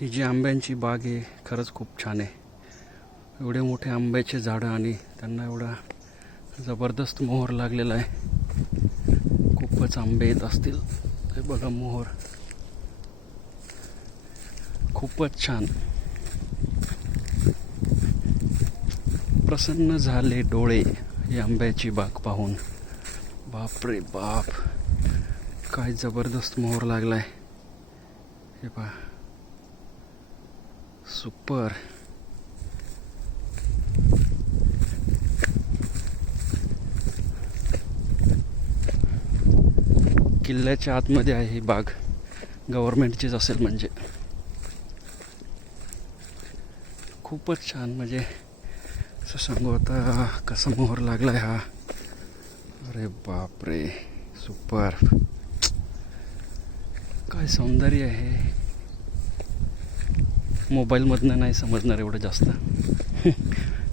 ही जी आंब्यांची बाग आहे खरंच खूप छान आहे. एवढे मोठे आंब्याचे झाडं आणि त्यांना एवढा जबरदस्त मोहर लागलेला आहे. खूपच आंबे येत असतील. हे बघा मोहर खूपच छान. प्रसन्न झाले डोळे ही आंब्याची बाग पाहून. बाप रे बाप, काय जबरदस्त मोहर लागलाय. हे पहा, सुपर. किल्ल्याच्या आतमध्ये आहे ही बाग. गव्हर्नमेंटचीच असेल म्हणजे. खूपच छान. म्हणजे असं सांगू आता कसा मोहर लागलाय हा. अरे बाप रे, सुपर. काय सौंदर्य आहे. मोबाईलमधनं नाही समजणार एवढं जास्त.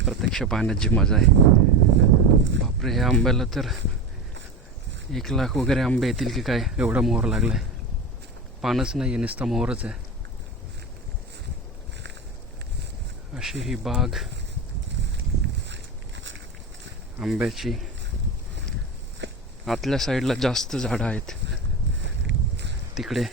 प्रत्यक्ष पाहण्याची मजा आहे. बापरे, ह्या आंब्याला तर 1,00,000 वगैरे आंबे येतील की काय, एवढा मोहर लागलाय. पानच नाही आहे, नुसता मोहरच आहे. अशी ही बाग आंब्याची. आतल्या साईडला जास्त झाडं आहेत तिकडे.